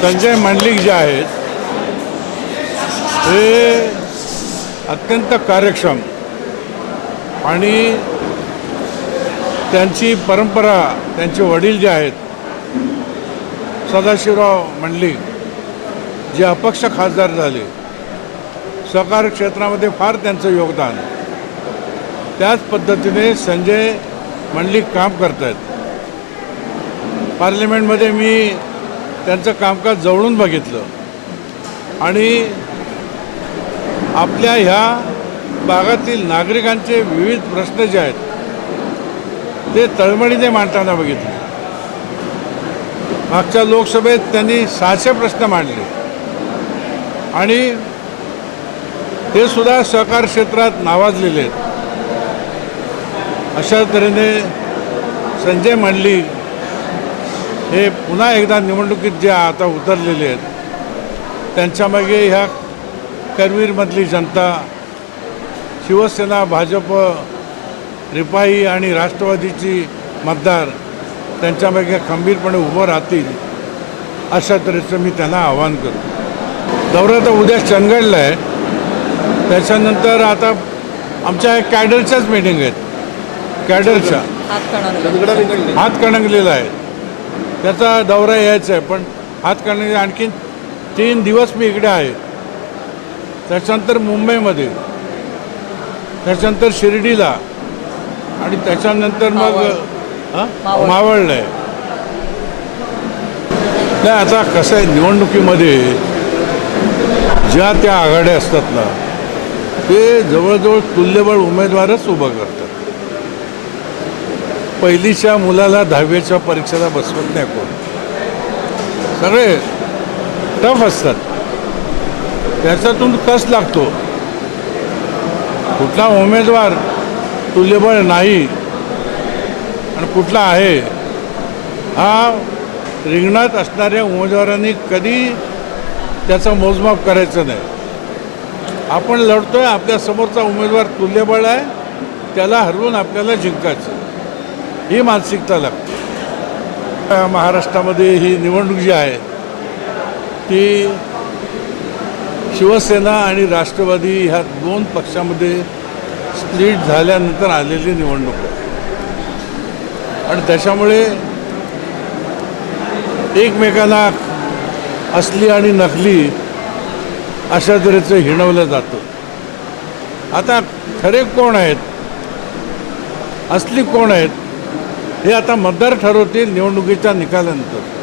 संजय मंडलिक जे आहेत हे अत्यंत कार्यक्षम आणि त्यांची परंपरा त्यांचे वडील जे आहेत सदाशिवराव मंडलिक जे अपक्ष खासदार झाले सहकार क्षेत्रामध्ये फार त्यांचं योगदान. त्याच पद्धतीने संजय मंडलिक काम करत आहेत पार्लमेंटमध्ये मी त्यांचं कामकाज जवळून बघितलं. आणि आपल्या ह्या भागातील नागरिकांचे विविध प्रश्न जे आहेत ते तळमळीने मांडताना बघितले. मागच्या लोकसभेत त्यांनी सहाशे प्रश्न मांडले. आणि ते सुद्धा सहकार क्षेत्रात नावाजलेले आहेत. अशा तऱ्हेने संजय मंडलिक हे पुन्हा एकदा निवडणुकीत जे आता उतरलेले आहेत त्यांच्यामागे ह्या करवीरमधली जनता शिवसेना भाजप रिपाई आणि राष्ट्रवादीची मतदार त्यांच्यामागे खंबीरपणे उभं राहतील अशा तऱ्हेचं मी त्यांना आवाहन करतो. दौरा तर उद्या चंदगडला आहे. त्याच्यानंतर आता आमच्या कॅडरच्याच मिटिंग आहेत. कॅडरच्या. हात कणंगलेला आहे. त्याचा दौरा यायचा आहे पण हात कणंगले आणखीन तीन दिवस मी इकडे आहे. त्याच्यानंतर मुंबईमध्ये त्याच्यानंतर शिर्डीला आणि त्याच्यानंतर मग मावळ. मावळला आहे. नाही आता कसं आहे निवडणुकीमध्ये ज्या त्या आघाड्या असतात ना ते जवळजवळ तुल्यबळ उमेदवारच उभं करतात. पहिलीच्या मुलाला दहावीच्या परीक्षेला बसवत नाही कोण. सगळे टफ असतात. त्याच्यातून कस लागतो? कुठला उमेदवार तुल्यबळ नाही आणि कुठला आहे? हा रिंगणात असणाऱ्या उमेदवारांनी कधी त्याचं मोजमाप करायचं नाही. आपण लढतोय आपल्यासमोरचा उमेदवार तुल्यबळ आहे त्याला हरवून आपल्याला जिंकायचं. ही मानसिकता लागते महाराष्ट्रामध्ये ही निवडणूक जी आहे ती शिवसेना आणि राष्ट्रवादी ह्या दोन पक्षामध्ये स्प्लिट झाल्यानंतर आलेली निवडणूक आहे. आणि त्याच्यामुळे एकमेकांना असली आणि नकली अशा तऱ्हेचं हिणवलं जातं. आता खरे कोण आहेत? असली कोण आहेत? हे आता मतदार ठरवतील निवडणुकीच्या निकालानंतर.